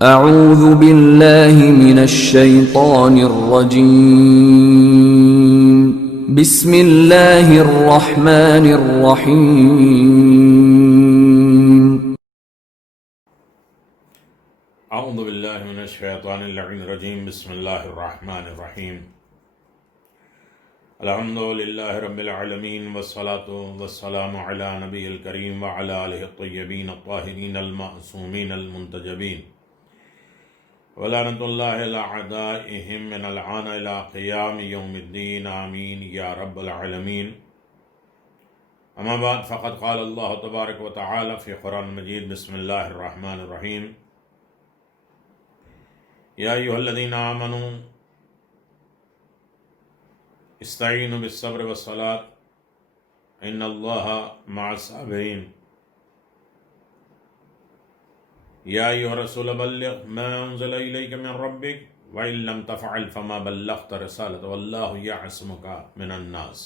اعوذ باللہ من الشیطان الرجیم بسم اللہ الرحمن الرحیم اعوذ باللہ من الشیطان اللعین الرجیم بسم اللہ الرحمن الرحیم الحمدللہ رب العالمین والصلاة والسلام علی نبی الکریم وعلی آلہ الطیبین الطاہرین المعصومین المنتجبین ولعنت اللہ علی اعدائہم من العان الى قیام یوم الدین آمین یا رب العالمین اما بعد فقد قال اللہ تبارک و تعالی فی قرآن مجید بسم اللہ الرحمن الرحیم یا ایھا الذین آمنوا استعینوا بالصبر والصلاۃ ان اللہ مع الصابرین یا ایھا الرسول بلغ ما انزل الیک من ربک وان لم تفعل فما بلغت رسالۃ واللہ یعصمک من الناس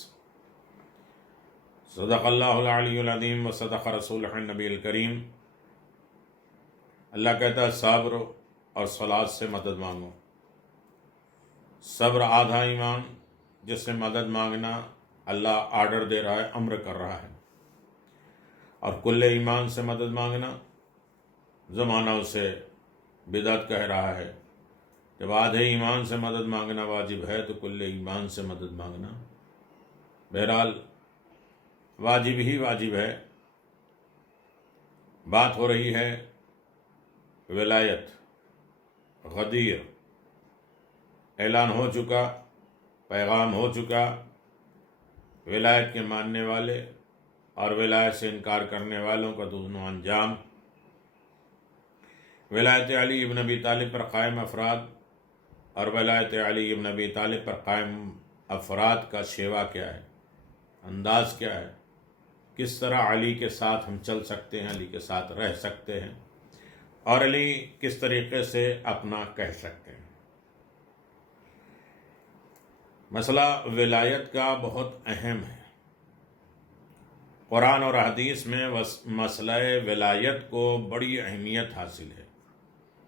صدق اللہ العلی العظیم وصدق رسولہ النبی الکریم۔ اللہ کہتا ہے صبر اور صلاۃ سے مدد مانگو۔ صبر آدھا ایمان، جس سے مدد مانگنا اللہ آرڈر دے رہا ہے، امر کر رہا ہے، اور کل ایمان سے مدد مانگنا زمانہ اسے بدعت کہہ رہا ہے۔ جب آدھے ایمان سے مدد مانگنا واجب ہے تو کل ایمان سے مدد مانگنا بہرحال واجب ہی واجب ہے۔ بات ہو رہی ہے ولایت، غدیر، اعلان ہو چکا، پیغام ہو چکا۔ ولایت کے ماننے والے اور ولایت سے انکار کرنے والوں کا دونوں انجام۔ ولایت علی ابن ابی طالب پر قائم افراد اور ولایت علی ابن ابی طالب پر قائم افراد کا شیوا کیا ہے، انداز کیا ہے، کس طرح علی کے ساتھ ہم چل سکتے ہیں، علی کے ساتھ رہ سکتے ہیں، اور علی کس طریقے سے اپنا کہہ سکتے ہیں۔ مسئلہ ولایت کا بہت اہم ہے۔ قرآن اور حدیث میں مسئلہ ولایت کو بڑی اہمیت حاصل ہے،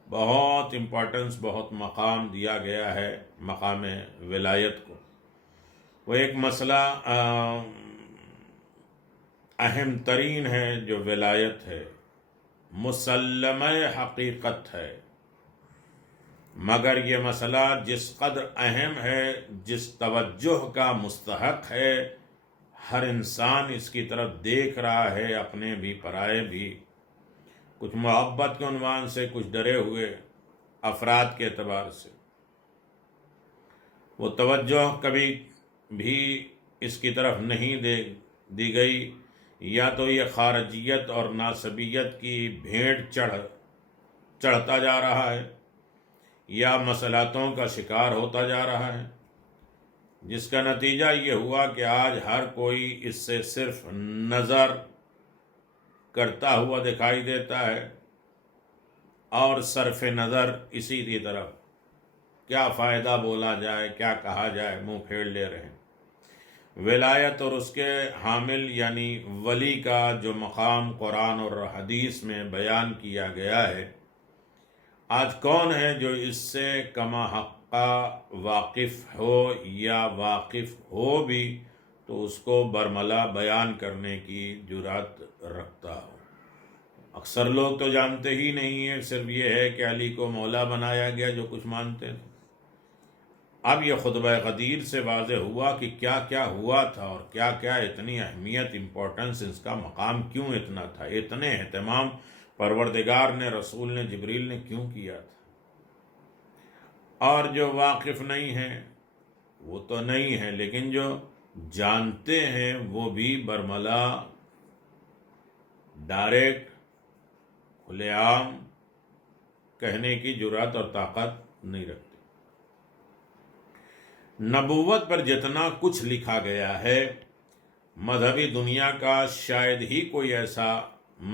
بہت امپورٹنس، بہت مقام دیا گیا ہے مقام ولایت کو۔ وہ ایک مسئلہ اہم ترین ہے جو ولایت ہے، مسلمہ حقیقت ہے، مگر یہ مسئلہ جس قدر اہم ہے، جس توجہ کا مستحق ہے، ہر انسان اس کی طرف دیکھ رہا ہے، اپنے بھی پرائے بھی، کچھ محبت کے عنوان سے، کچھ ڈرے ہوئے افراد کے اعتبار سے۔ وہ توجہ کبھی بھی اس کی طرف نہیں دی گئی، یا تو یہ خارجیت اور ناسبیت کی بھیڑ چڑھتا جا رہا ہے، یا مسئلاتوں کا شکار ہوتا جا رہا ہے، جس کا نتیجہ یہ ہوا کہ آج ہر کوئی اس سے صرف نظر کرتا ہوا دکھائی دیتا ہے، اور صرف نظر اسی کی طرف کیا فائدہ بولا جائے، کیا کہا جائے، منہ پھیر لے رہے ہیں۔ ولایت اور اس کے حامل یعنی ولی کا جو مقام قرآن اور حدیث میں بیان کیا گیا ہے، آج کون ہے جو اس سے کما حقہ واقف ہو، یا واقف ہو بھی تو اس کو برملا بیان کرنے کی جرأت رکھتا ہو؟ اکثر لوگ تو جانتے ہی نہیں ہیں، صرف یہ ہے کہ علی کو مولا بنایا گیا، جو کچھ مانتے ہیں۔ اب یہ خطبہ غدیر سے واضح ہوا کہ کیا کیا ہوا تھا، اور کیا کیا اتنی اہمیت، امپورٹنس، اس کا مقام کیوں اتنا تھا، اتنے اہتمام پروردگار نے، رسول نے، جبریل نے کیوں کیا تھا۔ اور جو واقف نہیں ہیں وہ تو نہیں ہیں، لیکن جو جانتے ہیں وہ بھی برملا، ڈائریکٹ، کھلے عام کہنے کی جرأت اور طاقت نہیں رکھتے۔ نبوت پر جتنا کچھ لکھا گیا ہے، مذہبی دنیا کا شاید ہی کوئی ایسا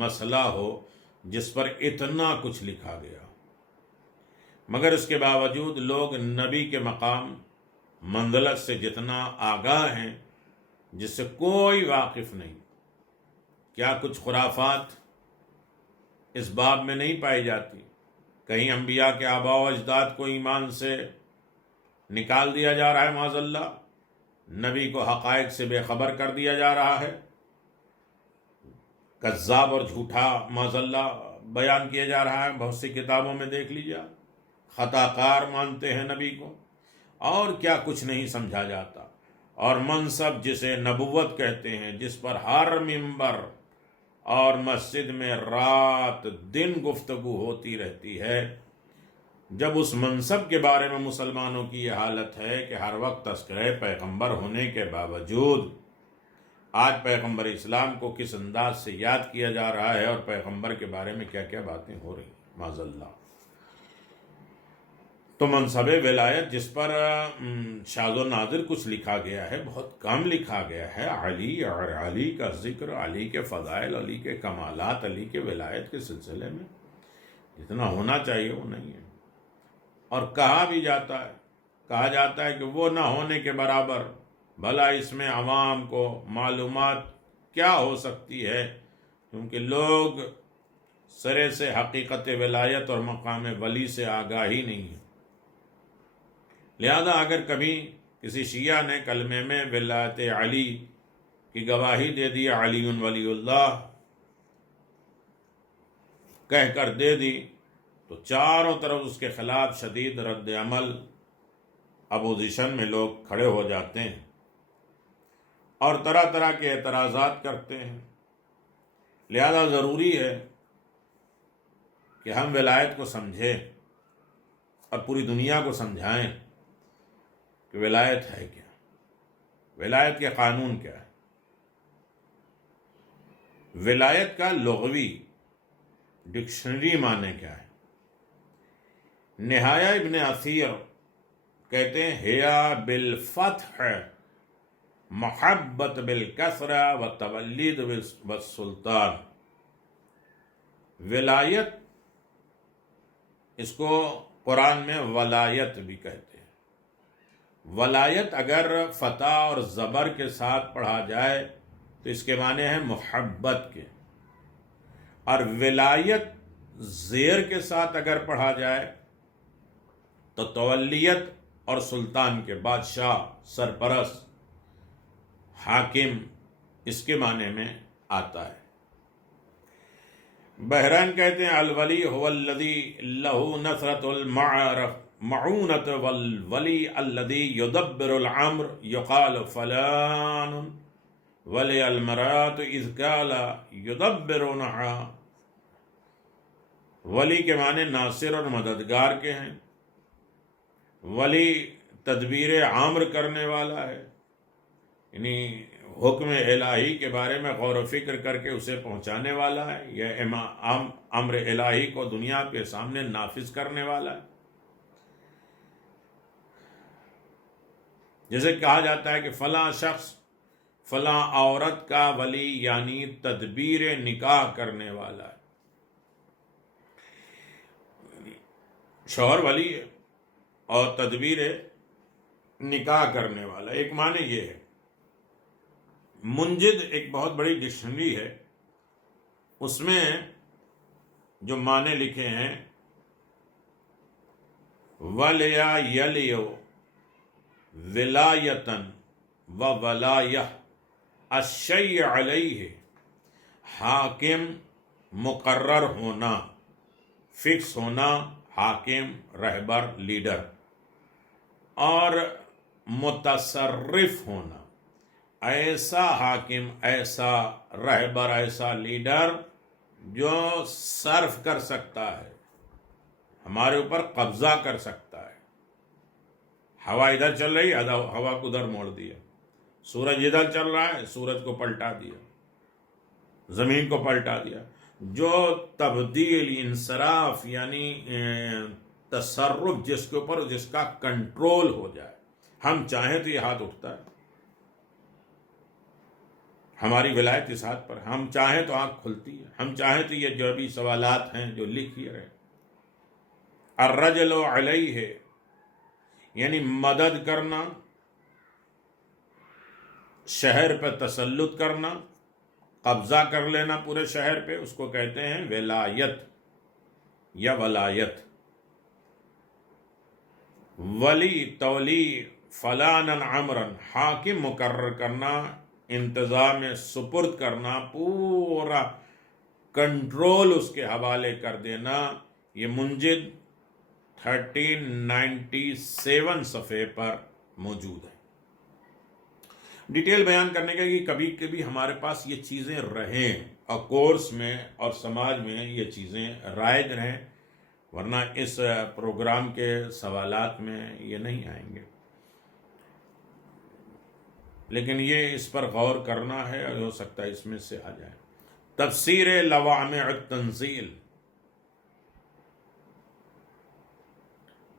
مسئلہ ہو جس پر اتنا کچھ لکھا گیا، مگر اس کے باوجود لوگ نبی کے مقام، منزلت سے جتنا آگاہ ہیں، جس سے کوئی واقف نہیں۔ کیا کچھ خرافات اس باب میں نہیں پائی جاتی؟ کہیں انبیاء کے آباء و اجداد کو ایمان سے نکال دیا جا رہا ہے معاذ اللہ، نبی کو حقائق سے بے خبر کر دیا جا رہا ہے، کذاب اور جھوٹا معاذ اللہ بیان کیا جا رہا ہے۔ بہت سی کتابوں میں دیکھ لیجیے، خطا کار مانتے ہیں نبی کو، اور کیا کچھ نہیں سمجھا جاتا۔ اور منصب جسے نبوت کہتے ہیں، جس پر ہر منبر اور مسجد میں رات دن گفتگو ہوتی رہتی ہے، جب اس منصب کے بارے میں مسلمانوں کی یہ حالت ہے کہ ہر وقت تذکرہ پیغمبر ہونے کے باوجود آج پیغمبر اسلام کو کس انداز سے یاد کیا جا رہا ہے اور پیغمبر کے بارے میں کیا کیا باتیں ہو رہی ہیں معاذ اللہ۔ تو منصب ولایت جس پر شاذ و نادر کچھ لکھا گیا ہے، بہت کم لکھا گیا ہے، علی اور علی کا ذکر، علی کے فضائل، علی کے کمالات، علی کے ولایت کے سلسلے میں جتنا ہونا چاہیے وہ نہیں ہے۔ اور کہا بھی جاتا ہے، کہا جاتا ہے کہ وہ نہ ہونے کے برابر، بھلا اس میں عوام کو معلومات کیا ہو سکتی ہے، کیونکہ لوگ سرے سے حقیقت ولایت اور مقام ولی سے آگاہی نہیں ہے۔ لہذا اگر کبھی کسی شیعہ نے کلمے میں ولایت علی کی گواہی دے دی، علی ولی اللہ کہہ کر دے دی، تو چاروں طرف اس کے خلاف شدید رد عمل، اپوزیشن میں لوگ کھڑے ہو جاتے ہیں اور طرح طرح کے اعتراضات کرتے ہیں۔ لہذا ضروری ہے کہ ہم ولایت کو سمجھیں اور پوری دنیا کو سمجھائیں کہ ولایت ہے کیا، ولایت کے قانون کیا ہے۔ ولایت کا لغوی ڈکشنری معنی کیا ہے؟ نہایہ ابن اثیر کہتے ہیں، ہیا بالفتح محبت بالکثرہ و تولید بالسلطان۔ ولایت، اس کو قرآن میں ولایت بھی کہتے ہیں۔ ولایت اگر فتح اور زبر کے ساتھ پڑھا جائے تو اس کے معنی ہے محبت کے، اور ولایت زیر کے ساتھ اگر پڑھا جائے تو تولیت اور سلطان کے، بادشاہ، سرپرست، حاکم، اس کے معنی میں آتا ہے۔ بحرین کہتے ہیں، الولی هو الذی لہ نصرۃ المعونۃ والولی الذی یدبر الامر یقال فلان ولی المرات اذ قال یدبرونها۔ ولی کے معنی ناصر اور مددگار کے ہیں، ولی تدبیر امر کرنے والا ہے، یعنی حکم الہی کے بارے میں غور و فکر کر کے اسے پہنچانے والا ہے، یہ امر الہی کو دنیا کے سامنے نافذ کرنے والا ہے۔ جیسے کہا جاتا ہے کہ فلاں شخص فلاں عورت کا ولی، یعنی تدبیر نکاح کرنے والا ہے، شوہر ولی ہے اور تدبیر نکاح کرنے والا۔ ایک معنی یہ ہے۔ منجد ایک بہت بڑی ڈکشنری ہے، اس میں جو معنی لکھے ہیں، وَلِيَا يَلِيُ وِلَایَةً وَوَلَایَةً الشَّیْء علیہ، حاکم مقرر ہونا، فکس ہونا، حاکم، رہبر، لیڈر، اور متصرف ہونا، ایسا حاکم، ایسا رہبر، ایسا لیڈر جو صرف کر سکتا ہے، ہمارے اوپر قبضہ کر سکتا ہے۔ ہوا ادھر چل رہی ہے، ہوا کو ادھر موڑ دیا، سورج ادھر چل رہا ہے، سورج کو پلٹا دیا، زمین کو پلٹا دیا۔ جو تبدیل، انصراف، یعنی تصرف جس کے اوپر، جس کا کنٹرول ہو جائے، ہم چاہیں تو یہ ہاتھ اٹھتا ہے، ہماری ولایت اس ہاتھ پر، ہم چاہیں تو آنکھ کھلتی ہے، ہم چاہیں تو یہ جو بھی سوالات ہیں جو لکھیے رہے۔ الرجل علیہ، یعنی مدد کرنا، شہر پہ تسلط کرنا، قبضہ کر لینا پورے شہر پہ، اس کو کہتے ہیں ولایت یا ولایت۔ ولی تولی فلانن عمرن، حاکم مقرر کرنا، انتظام سپرد کرنا، پورا کنٹرول اس کے حوالے کر دینا، یہ منجد 1397 صفحے پر موجود ہے۔ ڈیٹیل بیان کرنے کا کہ کبھی کبھی ہمارے پاس یہ چیزیں رہیں اور کورس میں اور سماج میں یہ چیزیں رائج رہیں، ورنہ اس پروگرام کے سوالات میں یہ نہیں آئیں گے، لیکن یہ اس پر غور کرنا ہے اور ہو سکتا ہے اس میں سے آ جائے۔ تفسیر لوامع التنزیل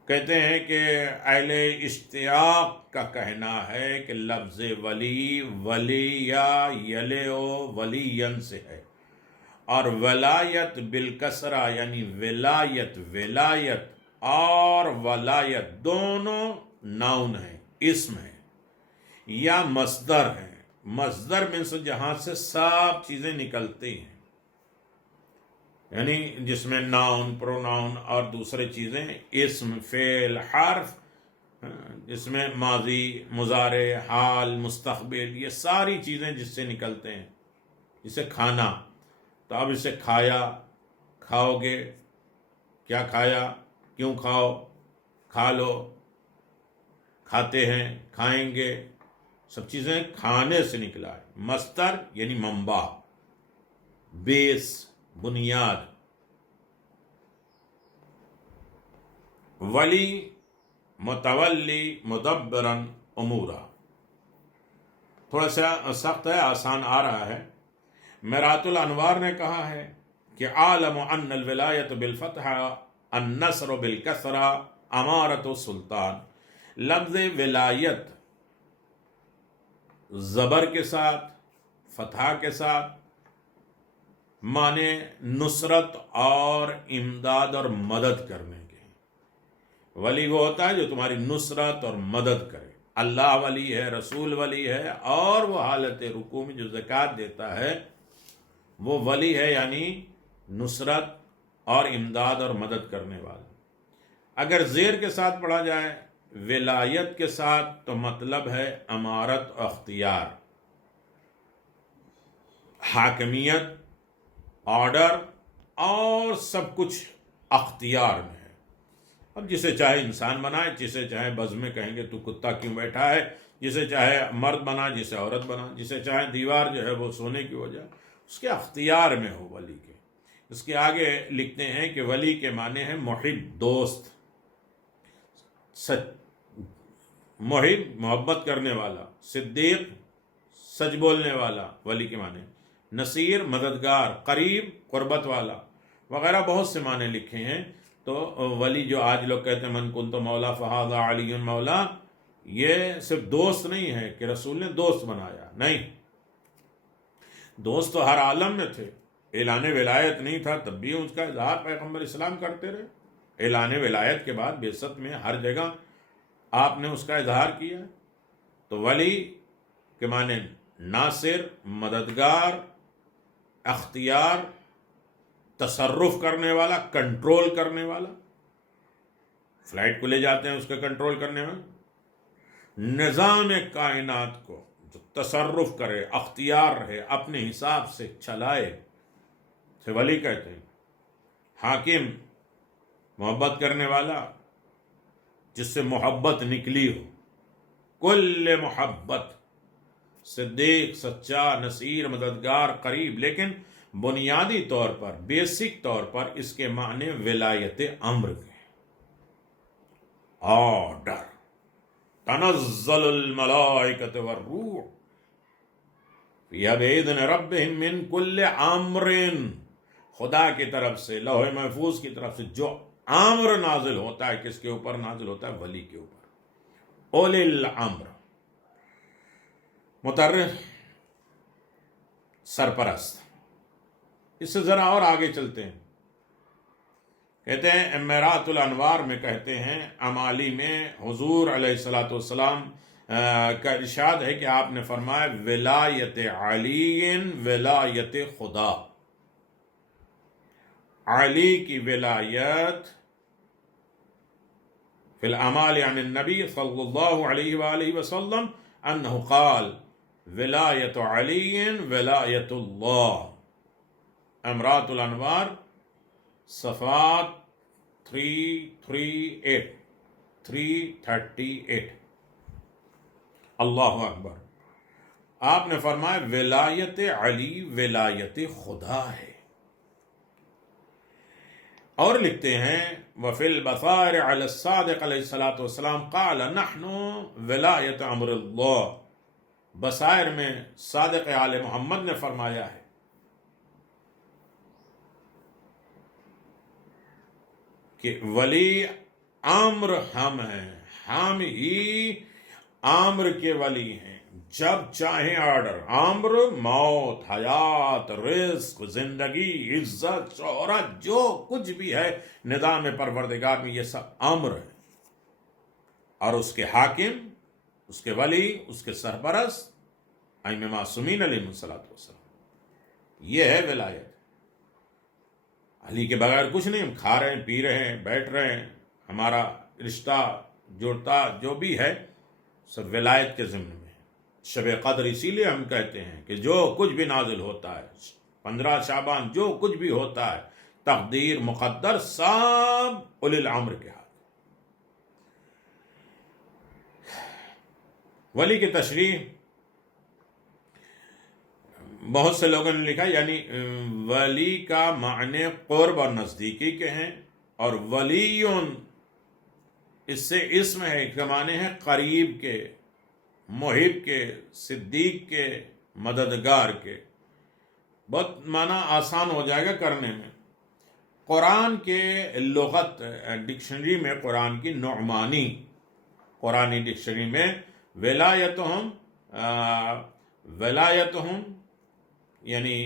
کہتے ہیں کہ اہل اشتیاق کا کہنا ہے کہ لفظ ولی ولیہ یلیو ولین سے ہے، اور ولایت بالکسرہ یعنی ولایت اور ولایت دونوں ناؤن ہیں، اسم ہیں یا مصدر ہیں۔ مصدر میں سے جہاں سے سب چیزیں نکلتی ہیں، یعنی جس میں ناؤن، پروناؤن اور دوسرے چیزیں، اسم، فعل، حرف، جس میں ماضی، مضارع، حال، مستقبل، یہ ساری چیزیں جس سے نکلتے ہیں۔ جسے کھانا، تو اب اسے کھایا، کھاؤ گے، کیا کھایا، کیوں کھاؤ، کھا لو، کھاتے ہیں، کھائیں گے، سب چیزیں کھانے سے نکلا ہے۔ مصدر یعنی منبع، بیس، بنیاد۔ ولی متولی مدبرن امورا، تھوڑا سا سخت ہے، آسان آ رہا ہے۔ میرات الانوار نے کہا ہے کہ عالم ان الولایت بالفتح النصر بالکسرہ امارت السلطان۔ لفظ ولایت زبر کے ساتھ، فتح کے ساتھ، معنی نصرت اور امداد اور مدد کرنے کے۔ ولی وہ ہوتا ہے جو تمہاری نصرت اور مدد کرے۔ اللہ ولی ہے، رسول ولی ہے، اور وہ حالت رکوع میں جو زکوٰۃ دیتا ہے وہ ولی ہے، یعنی نصرت اور امداد اور مدد کرنے والا۔ اگر زیر کے ساتھ پڑھا جائے ولایت کے ساتھ تو مطلب ہے امارت و اختیار، حاکمیت، آرڈر، اور سب کچھ اختیار میں ہے۔ اب جسے چاہے انسان بنائے، جسے چاہے بز میں کہیں گے تو کتا کیوں بیٹھا ہے، جسے چاہے مرد بنا، جسے عورت بنا، جسے چاہے دیوار جو ہے وہ سونے کی وجہ، اس کے اختیار میں ہو ولی کے۔ اس کے آگے لکھتے ہیں کہ ولی کے معنی ہے محب، دوست، محب محبت کرنے والا، صدیق سچ بولنے والا، ولی کے معنی نصیر مددگار، قریب قربت والا، وغیرہ بہت سے معنی لکھے ہیں۔ تو ولی جو آج لوگ کہتے ہیں من کنت مولا فہذا علی مولا، یہ صرف دوست نہیں ہے کہ رسول نے دوست بنایا، نہیں، دوست تو ہر عالم میں تھے۔ اعلان ولایت نہیں تھا تب بھی اس کا اظہار پیغمبر اسلام کرتے رہے۔ اعلان ولایت کے بعد بعثت میں ہر جگہ آپ نے اس کا اظہار کیا۔ تو ولی کے معنی ناصر، مددگار، اختیار، تصرف کرنے والا، کنٹرول کرنے والا۔ فلائٹ کو لے جاتے ہیں اس کا کنٹرول کرنے والا، نظام کائنات کو جو تصرف کرے، اختیار رہے، اپنے حساب سے چلائے، اسے ولی کہتے ہیں۔ حاکم، محبت کرنے والا، جس سے محبت نکلی ہو، کل محبت، صدیق، سچا، نصیر، مددگار، قریب۔ لیکن بنیادی طور پر، بیسک طور پر اس کے معنی ولایت امر کے، آرڈر۔ تنزل الملائکۃ والروح فیہا بإذن ربہم من کل امر، خدا کی طرف سے، لوح محفوظ کی طرف سے جو امر نازل ہوتا ہے، کس کے اوپر نازل ہوتا ہے؟ ولی کے اوپر۔ اولی الامر، متعرف، سرپرست۔ اس سے ذرا اور آگے چلتے ہیں، کہتے ہیں میرات الانوار میں کہتے ہیں امالی میں حضور علیہ الصلوۃ والسلام کا ارشاد ہے کہ آپ نے فرمایا ولایت علی ولایت خدا، علی کی ولایت فی الاعمال عن النبی صلی اللہ علیہ وآلہ وسلم انہ قال ولایت علی ولایت اللہ. امرات الانوار صفحات 338. اللہ اکبر. آپ نے فرمایا ولایت علی ولایت خدا ہے. اور لکھتے ہیں وفی البصائر علی الصادق علیہ الصلوۃ والسلام قال نحن ولایت امر اللہ. بصائر میں صادق آل محمد نے فرمایا ہے کہ ولی امر ہم ہیں، ہم ہی امر کے ولی ہیں. جب چاہیں آرڈر، امر موت، حیات، رزق، زندگی، عزت، شہرت، جو کچھ بھی ہے نظام پروردگار میں یہ سب امر ہے. اور اس کے حاکم، اس کے ولی، اس کے سرپرست ائمہ معصومین علیہ السلام. یہ ہے ولایت. علی کے بغیر کچھ نہیں. ہم کھا رہے ہیں، پی رہے ہیں، بیٹھ رہے ہیں، ہمارا رشتہ جڑتا جو بھی ہے سب ولایت کے ضمن میں ہے. شب قدر اسی لیے ہم کہتے ہیں کہ جو کچھ بھی نازل ہوتا ہے 15 شعبان، جو کچھ بھی ہوتا ہے تقدیر مقدر سب اولی الامر کے ہاتھ. ولی کی تشریح بہت سے لوگوں نے لکھا، یعنی ولی کا معنی قرب اور نزدیکی کے ہیں، اور ولیون اس سے اسم ہے، اس کا معنی ہے قریب کے، محب کے، صدیق کے، مددگار کے. بہت معنی آسان ہو جائے گا کرنے میں. قرآن کے لغت ڈکشنری میں قرآن کی نعمانی قرآنی ڈکشنری میں ولایتہم یعنی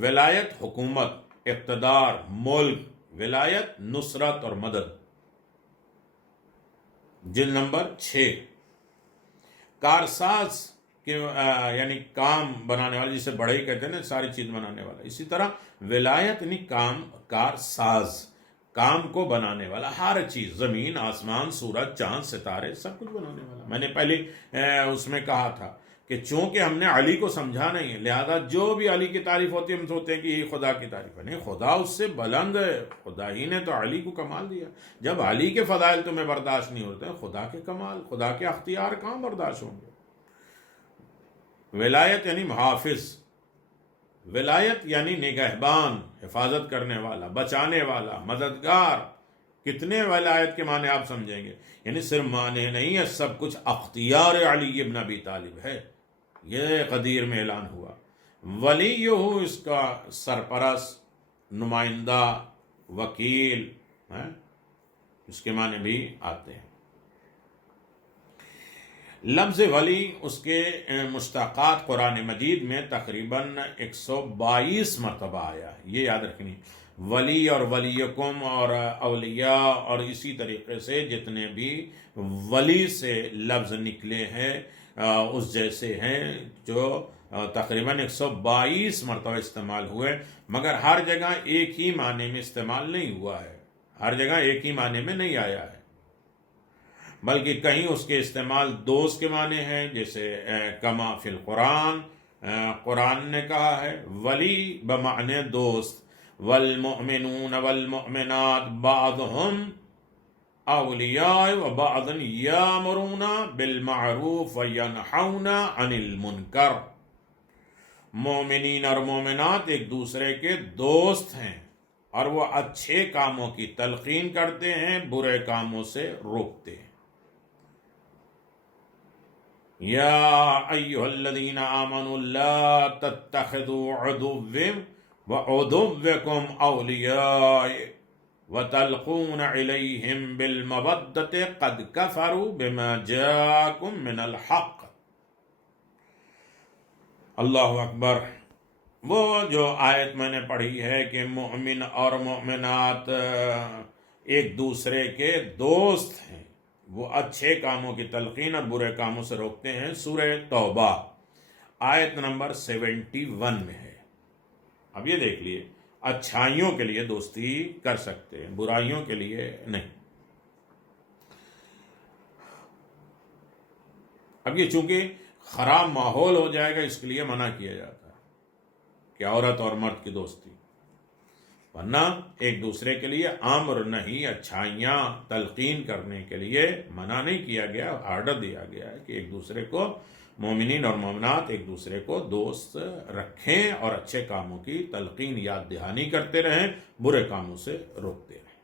ولایت حکومت، اقتدار، ملک، ولایت نصرت اور مدد. جلد نمبر 6. کارساز کے یعنی کام بنانے والا، جسے بڑھئی کہتے ہیں نا، ساری چیز بنانے والا. اسی طرح ولایت یعنی کام کارساز، کام کو بنانے والا. ہر چیز، زمین، آسمان، سورج، چاند، ستارے، سب کچھ بنانے والا. میں نے پہلے اس میں کہا تھا کہ چونکہ ہم نے علی کو سمجھا نہیں ہے، لہذا جو بھی علی کی تعریف ہوتی ہے ہم سوچتے ہیں کہ یہ خدا کی تعریف ہے. نہیں، خدا اس سے بلند ہے. خدا ہی نے تو علی کو کمال دیا. جب علی کے فضائل تمہیں برداشت نہیں ہوتے، خدا کے کمال، خدا کے اختیار کہاں برداشت ہوں گے؟ ولایت یعنی محافظ، ولایت یعنی نگہبان، حفاظت کرنے والا، بچانے والا، مددگار. کتنے ولایت کے معنی آپ سمجھیں گے؟ یعنی صرف معنی نہیں ہے، سب کچھ اختیار علی ابن ابی طالب ہے. یہ قدیر میں اعلان ہوا. ولی ہو اس کا سرپرست، نمائندہ، وکیل، اس کے معنی بھی آتے ہیں. لفظ ولی اس کے مشتقات قرآن مجید میں تقریباً 122 مرتبہ آیا ہے. یہ یاد رکھنی. ولی اور ولیکم اور اولیاء اور اسی طریقے سے جتنے بھی ولی سے لفظ نکلے ہیں اس جیسے ہیں، جو تقریباً 122 مرتبہ استعمال ہوئے. مگر ہر جگہ ایک ہی معنی میں استعمال نہیں ہوا ہے، ہر جگہ ایک ہی معنی میں نہیں آیا ہے، بلکہ کہیں اس کے استعمال دوست کے معنی ہیں، جیسے کما فی القرآن، قرآن نے کہا ہے ولی بمعنی دوست. والمؤمنون والمؤمنات بعضهم اولیاء وبعض یامرون بالمعروف وینہون عن المنکر. مومنین اور مومنات ایک دوسرے کے دوست ہیں اور وہ اچھے کاموں کی تلقین کرتے ہیں، برے کاموں سے روکتے ہیں. یا ایھا الذین آمنوا لا تتخذوا عدوی وعدوکم اولیاء وتلقون الیہم بالمودۃ قد کفروا بما جاءکم من الحق. اللہ اکبر. وہ جو آیت میں نے پڑھی ہے کہ مومن اور مومنات ایک دوسرے کے دوست ہیں، وہ اچھے کاموں کی تلقین اور برے کاموں سے روکتے ہیں، سورہ توبہ آیت نمبر 71 میں ہے. اب یہ دیکھ لیے، اچھائیوں کے لیے دوستی کر سکتے ہیں، برائیوں کے لیے نہیں. اب یہ چونکہ خراب ماحول ہو جائے گا، اس کے لیے منع کیا جاتا ہے کہ عورت اور مرد کی دوستی، ورنہ ایک دوسرے کے لیے امر نہیں، اچھائیاں تلقین کرنے کے لیے منع نہیں کیا گیا، آرڈر دیا گیا ہے کہ ایک دوسرے کو، مومنین اور مومنات ایک دوسرے کو دوست رکھیں اور اچھے کاموں کی تلقین یاد دہانی کرتے رہیں، برے کاموں سے روکتے رہیں،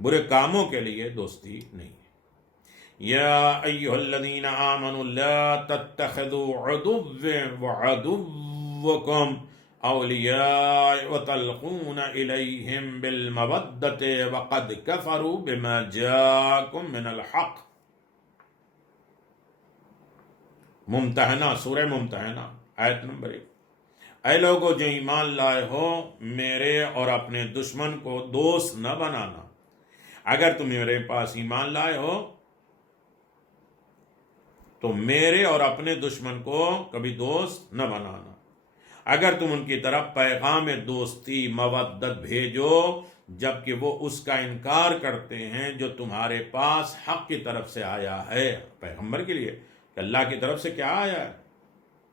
برے کاموں کے لیے دوستی نہیں ہے۔ یا ایھا الذین آمنوا لا تتخذوا عدوی وعدوکم اولیاء وتلقون الیہم بالمودۃ وقد کفروا بما جاءکم من الحق۔ ممتحنہ، سورہ ممتحنہ، آیت نمبر 1۔ اے لوگو جو ایمان لائے ہو، میرے اور اپنے دشمن کو دوست نہ بنانا۔ اگر تم میرے پاس ایمان لائے ہو تو میرے اور اپنے دشمن کو کبھی دوست نہ بنانا۔ اگر تم ان کی طرف پیغام دوستی، مودت بھیجو جبکہ وہ اس کا انکار کرتے ہیں جو تمہارے پاس حق کی طرف سے آیا ہے، پیغمبر کے لیے کہ اللہ کی طرف سے کیا آیا ہے،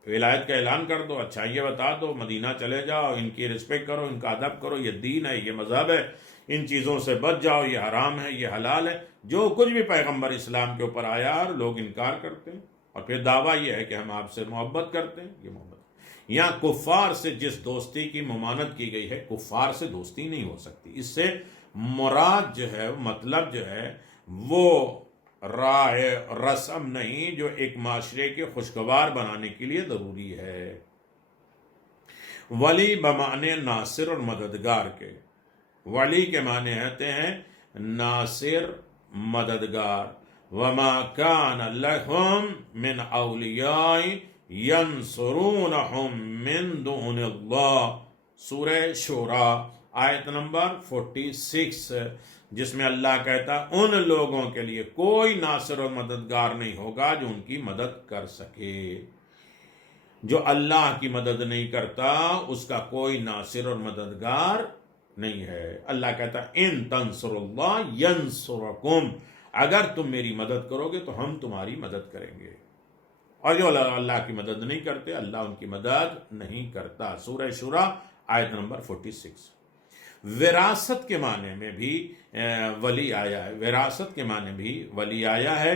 ولایت کا اعلان کر دو، اچھائیاں بتا دو، مدینہ چلے جاؤ، ان کی رسپیکٹ کرو، ان کا ادب کرو، یہ دین ہے، یہ مذہب ہے، ان چیزوں سے بچ جاؤ، یہ حرام ہے، یہ حلال ہے، جو کچھ بھی پیغمبر اسلام کے اوپر آیا اور لوگ انکار کرتے ہیں، اور پھر دعویٰ یہ ہے کہ ہم آپ سے محبت کرتے ہیں۔ یہ محبت یہاں کفار سے جس دوستی کی ممانت کی گئی ہے، کفار سے دوستی نہیں ہو سکتی۔ اس سے مراد جو ہے، مطلب جو ہے وہ راہ رسم نہیں جو ایک معاشرے کے خوشگوار بنانے کے لیے ضروری ہے۔ ولی بمعنی ناصر اور مددگار کے، ولی کے معنی ہوتے ہیں ناصر، مددگار۔ وما کان لہم من اولیاء ینصرونہم من دون اللہ، سورہ شورى آیت نمبر 46، جس میں اللہ کہتا ہے ان لوگوں کے لیے کوئی ناصر اور مددگار نہیں ہوگا جو ان کی مدد کر سکے۔ جو اللہ کی مدد نہیں کرتا اس کا کوئی ناصر اور مددگار نہیں ہے۔ اللہ کہتا ہے ان تنصر اللہ ینصرکم، اگر تم میری مدد کرو گے تو ہم تمہاری مدد کریں گے، اور جو اللہ کی مدد نہیں کرتے اللہ ان کی مدد نہیں کرتا۔ سورہ شورى آیت نمبر 46۔ وراثت کے معنی میں بھی ولی آیا ہے، وراثت کے معنی بھی ولی آیا ہے۔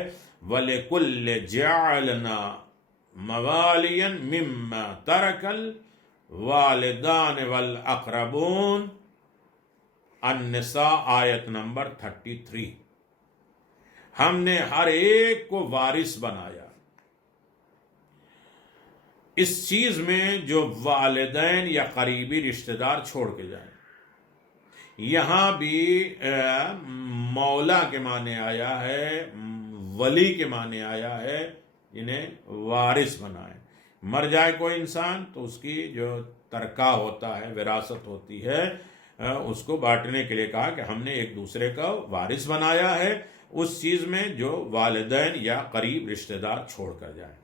وَلِكُلِّ جَعَلْنَا مَوَالِيًا مِمَّا تَرَكَ الْوَالِدَانِ وَالْأَقْرَبُونَ، النساء آیت نمبر 33۔ ہم نے ہر ایک کو وارث بنایا اس چیز میں جو والدین یا قریبی رشتہ دار چھوڑ کے جائیں۔ یہاں بھی مولا کے معنی آیا ہے، ولی کے معنی آیا ہے، جنہیں وارث بنائے۔ مر جائے کوئی انسان تو اس کی جو ترکہ ہوتا ہے، وراثت ہوتی ہے، اس کو بانٹنے کے لیے کہا کہ ہم نے ایک دوسرے کا وارث بنایا ہے اس چیز میں جو والدین یا قریب رشتہ دار چھوڑ کر جائیں۔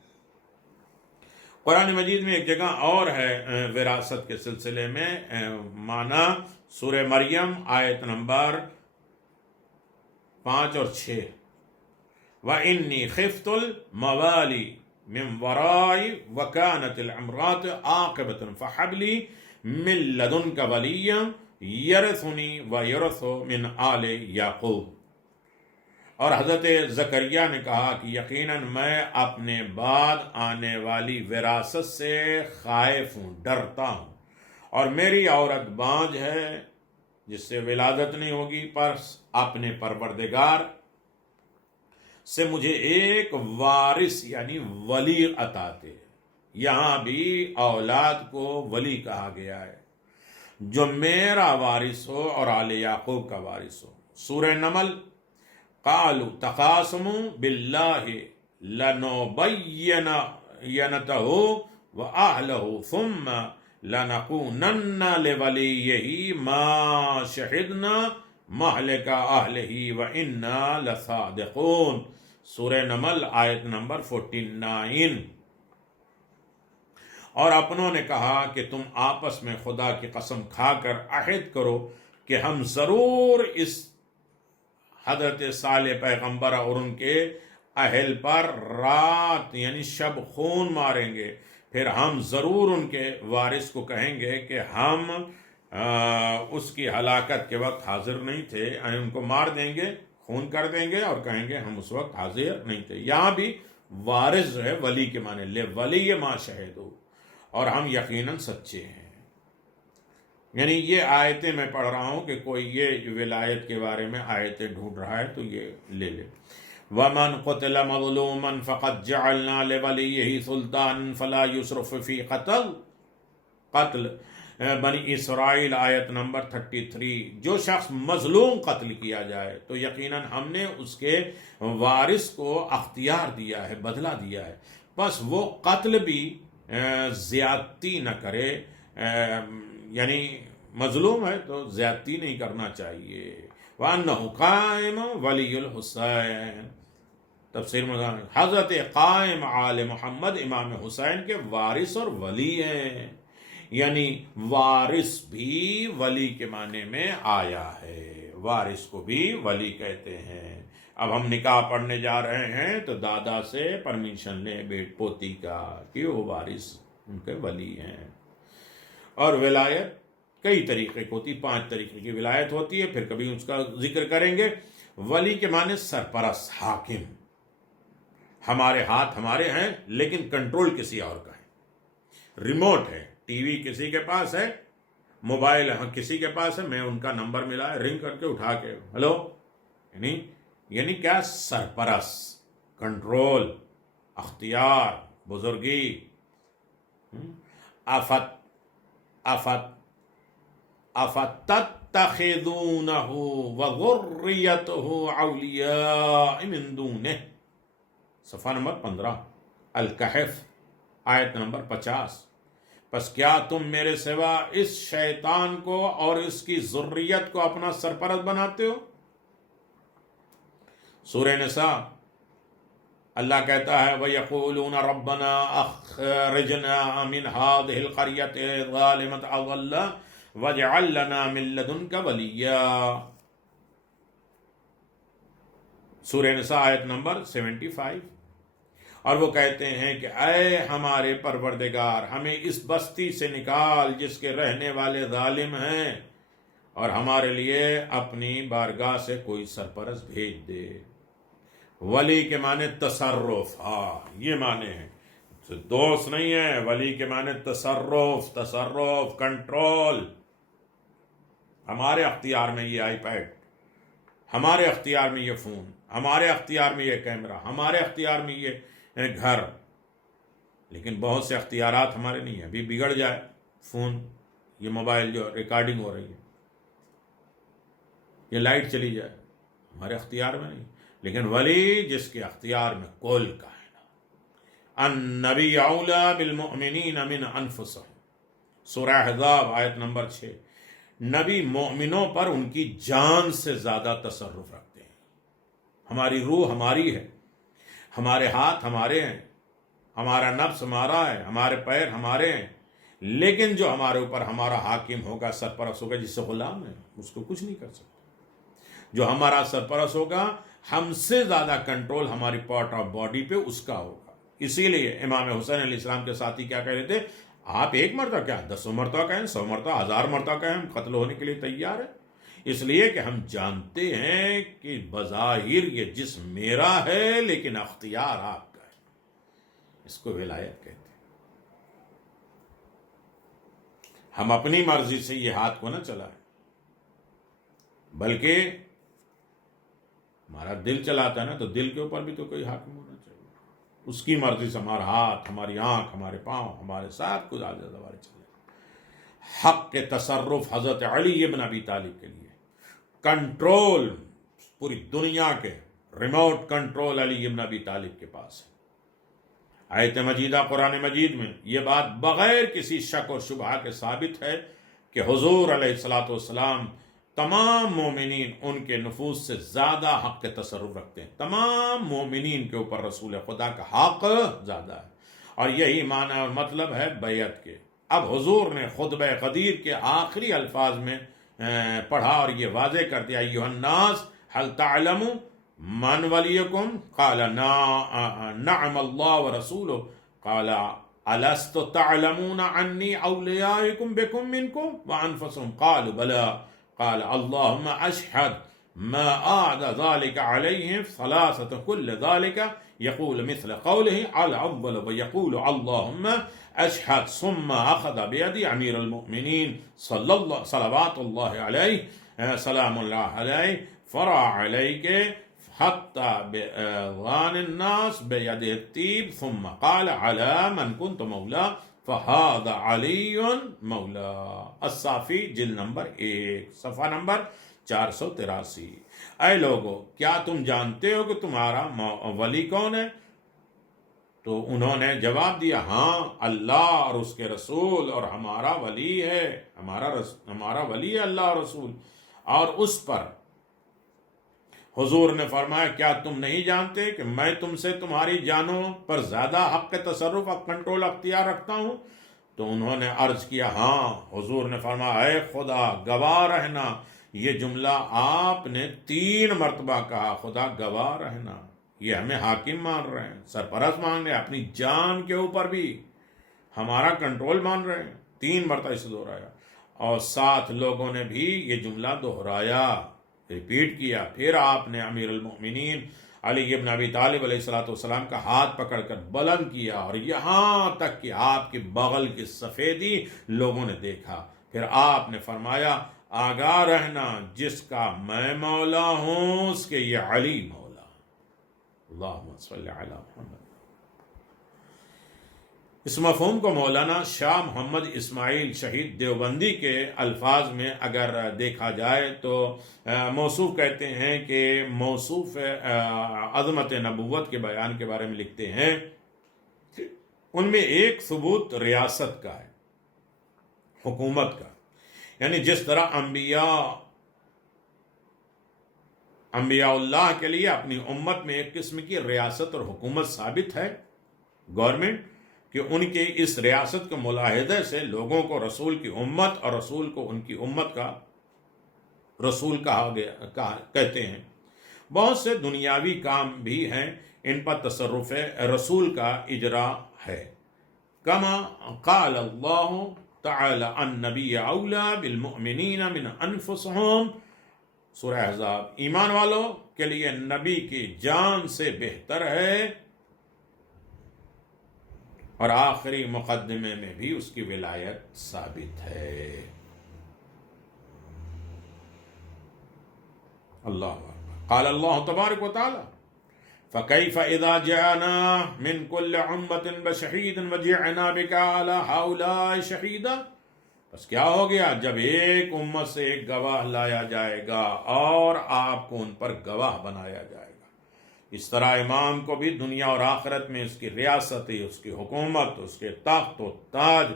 قرآن مجید میں ایک جگہ اور ہے وراثت کے سلسلے میں معنی، سورہ مریم آیت نمبر 5 اور 6۔ وَإِنِّي خِفْتُ الْمَوَالِي مِنْ وَرَائِي وَكَانَتِ الْعِمْرَاتُ عَاقِبَةً فَهَبْ لِي مِنْ لَدُنْكَ وَلِيًّا يَرِثُنِي وَيَرِثُ مِنْ آلِ یعقوب۔ اور حضرت زکریا نے کہا کہ یقیناً میں اپنے بعد آنے والی وراثت سے خائف ہوں، ڈرتا ہوں، اور میری عورت بانجھ ہے جس سے ولادت نہیں ہوگی، پر اپنے پروردگار سے مجھے ایک وارث یعنی ولی عطا دے۔ یہاں بھی اولاد کو ولی کہا گیا ہے، جو میرا وارث ہو اور آل یعقوب کا وارث ہو۔ سورہ نمل قالوا تقاسموا بالله لنبيننه وأهله ثم لنقولن لوليه ما شهدنا مهلك أهله وإنا لصادقون، سورہ نمل آیت نمبر 49۔ اور اپنوں نے کہا کہ تم آپس میں خدا کی قسم کھا کر عہد کرو کہ ہم ضرور اس حضرت صالح پیغمبر اور ان کے اہل پر رات یعنی شب خون ماریں گے، پھر ہم ضرور ان کے وارث کو کہیں گے کہ ہم اس کی ہلاکت کے وقت حاضر نہیں تھے، یعنی ان کو مار دیں گے، خون کر دیں گے اور کہیں گے ہم اس وقت حاضر نہیں تھے۔ یہاں بھی وارث جو ہے ولی کے معنی لے ولی ما شہدو، اور ہم یقیناً سچے ہیں۔ یعنی یہ آیتیں میں پڑھ رہا ہوں کہ کوئی یہ ولایت کے بارے میں آیتیں ڈھونڈ رہا ہے تو یہ لے لے۔ وَمَنْ قُتِلَ مَظْلُومًا فَقَدْ جَعَلْنَا لِوَلِيِّهِ سُلْطَانًا فَلَا يُسْرِفْ فِي قتل بنی اسرائیل آیت نمبر 33۔ جو شخص مظلوم قتل کیا جائے تو یقیناً ہم نے اس کے وارث کو اختیار دیا ہے، بدلہ دیا ہے، بس وہ قتل بھی زیادتی نہ کرے، یعنی مظلوم ہے تو زیادتی نہیں کرنا چاہیے۔ وَأَنَّهُ قَائِمٌ وَلِيُّ الْحُسَيْنِ، تفسیر میں حضرت قائم آل محمد امام حسین کے وارث اور ولی ہیں، یعنی وارث بھی ولی کے معنی میں آیا ہے، وارث کو بھی ولی کہتے ہیں۔ اب ہم نکاح پڑھنے جا رہے ہیں تو دادا سے پرمیشن لیں بیٹ پوتی کا کہ وہ وارث ان کے ولی ہیں۔ اور ولایت کئی طریقے کی ہوتی، 5 طریقے کی ولایت ہوتی ہے، پھر کبھی اس کا ذکر کریں گے۔ ولی کے معنی سرپرست، حاکم، ہمارے ہاتھ ہمارے ہیں لیکن کنٹرول کسی اور کا ہے، ریموٹ ہے، ٹی وی کسی کے پاس ہے، موبائل کسی کے پاس ہے، میں ان کا نمبر ملا ہے، رنگ کر کے اٹھا کے ہلو، یعنی کیا؟ سرپرست، کنٹرول، اختیار، بزرگی۔ افتتخذونہ وذریتہ اولیاء من دونہ، صفحہ نمبر 15 الکہف آیت نمبر 50۔ پس کیا تم میرے سوا اس شیطان کو اور اس کی ذریت کو اپنا سرپرست بناتے ہو؟ سورہ نساء اللہ کہتا ہے وَيَقُولُونَ رَبَّنَا أَخْرِجْنَا مِنْ هَذِهِ الْقَرْيَةِ الظَّالِمَةِ أَهْلَهَا وَاجْعَل لَّنَا مِن لَّدُنكَ وَلِيًّا، سورہ نساء آیت نمبر 75۔ اور وہ کہتے ہیں کہ اے ہمارے پروردگار، ہمیں اس بستی سے نکال جس کے رہنے والے ظالم ہیں، اور ہمارے لیے اپنی بارگاہ سے کوئی سرپرست بھیج دے۔ ولی کے معنی تصرف، یہ معنی ہے، دوست نہیں ہے، ولی کے معنی تصرف، کنٹرول۔ ہمارے اختیار میں یہ آئی پیڈ، ہمارے اختیار میں یہ فون، ہمارے اختیار میں یہ کیمرہ، ہمارے اختیار میں یہ گھر، لیکن بہت سے اختیارات ہمارے نہیں ہیں۔ ابھی بگڑ جائے فون، یہ موبائل جو ریکارڈنگ ہو رہی ہے، یہ لائٹ چلی جائے، ہمارے اختیار میں نہیں، لیکن ولی جس کے اختیار میں کل کا ہے نا۔ النبی اولا بالمؤمنین من انفسہم، سورہ احزاب آیت نمبر 6۔ نبی مومنوں پر ان کی جان سے زیادہ تصرف رکھتے ہیں۔ ہماری روح ہماری ہے، ہمارے ہاتھ ہمارے ہیں، ہمارا نفس ہمارا ہے، ہمارے پیر ہمارے ہیں، لیکن جو ہمارے اوپر ہمارا حاکم ہوگا، سرپرست ہوگا، جس سے غلام ہے، اس کو کچھ نہیں کر سکتا۔ جو ہمارا سرپرست ہوگا، ہم سے زیادہ کنٹرول ہماری پارٹ آف باڈی پہ اس کا ہوگا۔ اسی لیے امام حسین علیہ السلام کے ساتھی کیا کہہ رہے تھے؟ آپ 1 مرتبہ کیا 10 مرتبہ کہیں، 100 مرتبہ، 1000 مرتبہ کہیں، ہم قتل ہونے کے لیے تیار ہیں، اس لیے کہ ہم جانتے ہیں کہ بظاہر یہ جسم میرا ہے لیکن اختیار آپ کا ہے۔ اس کو ولایت کہتے ہیں۔ ہم اپنی مرضی سے یہ ہاتھ کو نہ چلائیں، بلکہ ہمارا دل چلاتا ہے نا، تو دل کے اوپر بھی تو کوئی حاکم ہونا چاہیے، اس کی مرضی سے ہمارا ہاتھ، ہماری آنکھ، ہمارے پاؤں، ہمارے ساتھ کچھ آگے ہمارے چلے۔ حق کے تصرف حضرت علی ابن ابی طالب کے لیے، کنٹرول پوری دنیا کے، ریموٹ کنٹرول علی ابن ابی طالب کے پاس ہے۔ آیت مجیدہ قرآن مجید میں یہ بات بغیر کسی شک و شبہ کے ثابت ہے کہ حضور علیہ الصلوۃ والسلام تمام مومنین ان کے نفوس سے زیادہ حق کے تصرف رکھتے ہیں، تمام مومنین کے اوپر رسول خدا کا حق زیادہ ہے، اور یہی معنی اور مطلب ہے بیعت کے۔ اب حضور نے خطبہ غدیر کے آخری الفاظ میں پڑھا اور یہ واضح کر دیا ایھا الناس هل تعلموا من ولیکم قال نعم اللہ ورسولہ قال الست تعلمون عنی اولیائکم بکم منکم وانفسهم قالوا بلى قال اللهم اشهد ما أعد ذلك عليهم ثلاثة كل ذلك يقول مثل قوله على أول ويقول اللهم أشهد ثم أخذ بيدي أمير المؤمنين صلوات الله عليه سلام الله عليه فرع عليك حتى بأذان الناس بيده الطيب ثم قال على من كنت مولاه فهذا علي مولا. الصافی جلد نمبر 1 صفحہ نمبر 483. اے لوگو کیا تم جانتے ہو کہ تمہارا ولی کون ہے؟ تو انہوں نے جواب دیا ہاں اللہ اور اس کے رسول اور ہمارا ولی ہے، ہمارا ولی ہے اللہ اور رسول. اور اس پر حضور نے فرمایا کیا تم نہیں جانتے کہ میں تم سے تمہاری جانوں پر زیادہ حق تصرف اور کنٹرول اختیار رکھتا ہوں؟ تو انہوں نے عرض کیا ہاں. حضور نے فرمایا اے خدا گواہ رہنا، یہ جملہ آپ نے 3 مرتبہ کہا، خدا گواہ رہنا. یہ ہمیں حاکم مان رہے ہیں، سرپرست مان رہے ہیں، اپنی جان کے اوپر بھی ہمارا کنٹرول مان رہے ہیں. 3 مرتبہ اسے دہرایا اور 7 لوگوں نے بھی یہ جملہ دہرایا، ریپیٹ کیا. پھر آپ نے امیر المؤمنین علی ابن ابی طالب علیہ السلام کا ہاتھ پکڑ کر بلند کیا اور یہاں تک کہ آپ کے بغل کی سفیدی لوگوں نے دیکھا. پھر آپ نے فرمایا آگاہ رہنا، جس کا میں مولا ہوں اس کے یہ علی مولا. اللہم صلی علی محمد. اس مفہوم کو مولانا شاہ محمد اسماعیل شہید دیوبندی کے الفاظ میں اگر دیکھا جائے تو موصوف کہتے ہیں کہ موصوف عظمت نبوت کے بیان کے بارے میں لکھتے ہیں، ان میں ایک ثبوت ریاست کا ہے، حکومت کا. یعنی جس طرح انبیاء اللہ کے لیے اپنی امت میں ایک قسم کی ریاست اور حکومت ثابت ہے، گورنمنٹ، کہ ان کے اس ریاست کے ملاحظے سے لوگوں کو رسول کی امت اور رسول کو ان کی امت کا رسول کہتے ہیں. بہت سے دنیاوی کام بھی ہیں، ان پر تصرف رسول کا اجرا ہے. کما قال اللہ تعالی النبی اولا بالمؤمنین من انفسهم، سورہ احزاب. ایمان والوں کے لیے نبی کی جان سے بہتر ہے، اور آخری مقدمے میں بھی اس کی ولایت ثابت ہے. اللہ اکبر. قال اللہ تبارک و تعالی فَكَيْفَ إِذَا جَاءَنَا مِنْ كُلِّ أُمَّةٍ بِشَهِيدٍ وَجِئْنَا بِكَ عَلَى هَؤُلَاءِ شَهِيدًا. بس کیا ہو گیا جب ایک امت سے ایک گواہ لایا جائے گا اور آپ کو ان پر گواہ بنایا جائے گا. اس طرح امام کو بھی دنیا اور آخرت میں اس کی ریاست، اس کی حکومت، اس کے تخت و تاج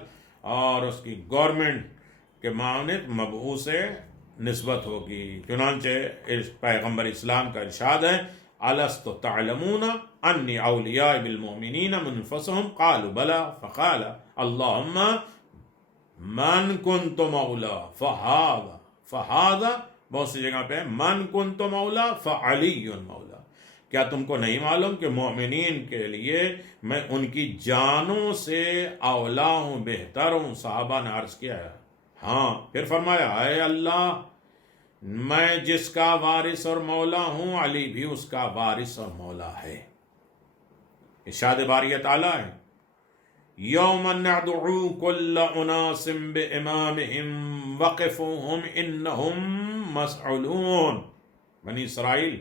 اور اس کی گورنمنٹ کے مانند مبعوث سے نسبت ہوگی. چنانچہ پیغمبر اسلام کا ارشاد ہے الست تعلمون انی اولیاء بالمؤمنین منفسهم قالوا بلا فقال اللهم من کنت مولا فہذا بہت سی جگہ پہ من کنت مولا فعلی مولا. کیا تم کو نہیں معلوم کہ مومنین کے لیے میں ان کی جانوں سے اولا ہوں، بہتر ہوں؟ صحابہ نے عرض کیا ہے ہاں. پھر فرمایا اے اللہ، میں جس کا وارث اور مولا ہوں، علی بھی اس کا وارث اور مولا ہے. ارشاد باری تعالی ہے یوم ندعو کل اناس بامامہم وقفوہم انہم مسئولون. بنی اسرائیل،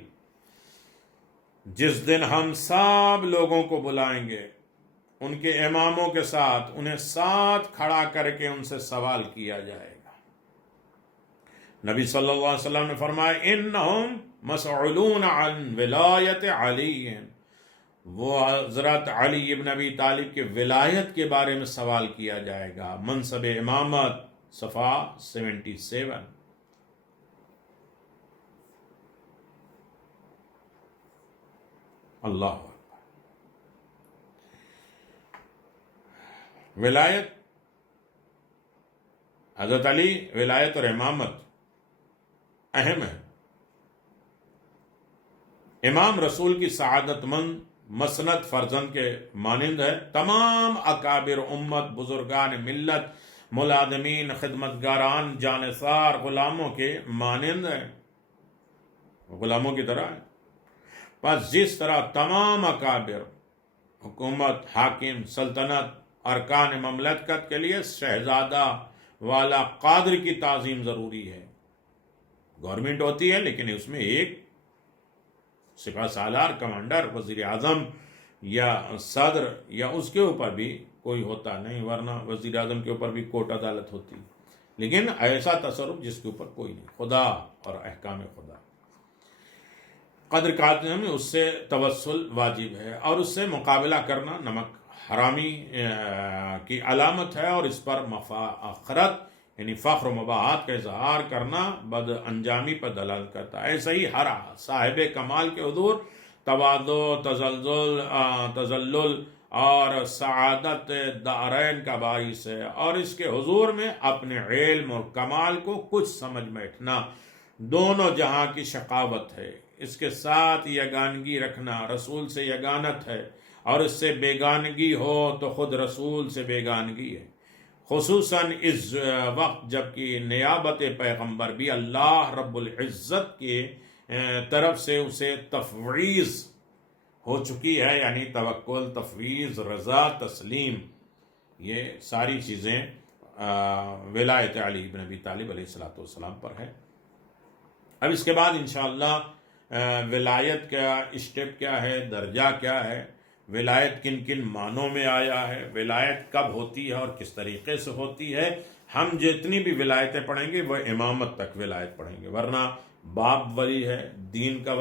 جس دن ہم سب لوگوں کو بلائیں گے ان کے اماموں کے ساتھ، انہیں ساتھ کھڑا کر کے ان سے سوال کیا جائے گا. نبی صلی اللہ علیہ وسلم نے فرمایا انہم مسئولون عن ولایت علی، وہ حضرت علی ابن ابی طالب کے ولایت کے بارے میں سوال کیا جائے گا. منصب امامت صفحہ 77. اللہ ولایت، حضرت علی ولایت اور امامت اہم ہے. امام رسول کی سعادت مند مسند فرزند کے مانند ہے. تمام اکابر امت، بزرگان ملت، ملازمین، خدمتگاران، جانثار غلاموں کے مانند ہے، غلاموں کی طرح ہے. پس جس طرح تمام اکابر، حکومت، حاکم، سلطنت، ارکان مملکت کے لیے شہزادہ والا قادر کی تعظیم ضروری ہے. گورنمنٹ ہوتی ہے لیکن اس میں ایک سپہ سالار، کمانڈر، وزیر اعظم یا صدر یا اس کے اوپر بھی کوئی ہوتا نہیں، ورنہ وزیر اعظم کے اوپر بھی کوٹ عدالت ہوتی. لیکن ایسا تصرف جس کے اوپر کوئی نہیں، خدا اور احکام خدا. قدر قادر میں اس سے توسل واجب ہے، اور اس سے مقابلہ کرنا نمک حرامی کی علامت ہے، اور اس پر مفاخرت یعنی فخر و مباحات کا اظہار کرنا بد انجامی پر دلالت کرتا ہے. ایسا ہی ہر صاحب کمال کے حضور تواضع، تذلل اور سعادت دارین کا باعث ہے، اور اس کے حضور میں اپنے علم اور کمال کو کچھ سمجھ بیٹھنا دونوں جہاں کی شقاوت ہے. اس کے ساتھ یگانگی رکھنا رسول سے یگانت ہے، اور اس سے بیگانگی ہو تو خود رسول سے بیگانگی ہے، خصوصاً اس وقت جبکہ نیابت پیغمبر بھی اللہ رب العزت کے طرف سے اسے تفویض ہو چکی ہے، یعنی توکل، تفویض، رضا، تسلیم. یہ ساری چیزیں ولایت علی بن ابی طالب علیہ السلام پر ہے. اب اس کے بعد انشاءاللہ ولایت کا اسٹیپ کیا ہے، درجہ کیا ہے، ولایت کن کن معنوں میں آیا ہے، ولایت کب ہوتی ہے اور کس طریقے سے ہوتی ہے. ہم جتنی بھی ولایتیں پڑھیں گے وہ امامت تک ولایت پڑھیں گے، ورنہ باپ ولی ہے، دین کا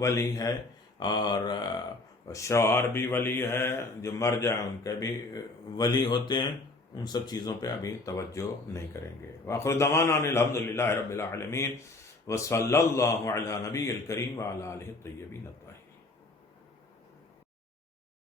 ولی ہے، اور شوہر بھی ولی ہے، جو مر جائے ان کے بھی ولی ہوتے ہیں. ان سب چیزوں پہ ابھی توجہ نہیں کریں گے. وآخر دعوانا الحمدللہ رب العالمین، وصلی اللہ علی نبی الکریم وعلی آلہ الطیبین الطاہرین.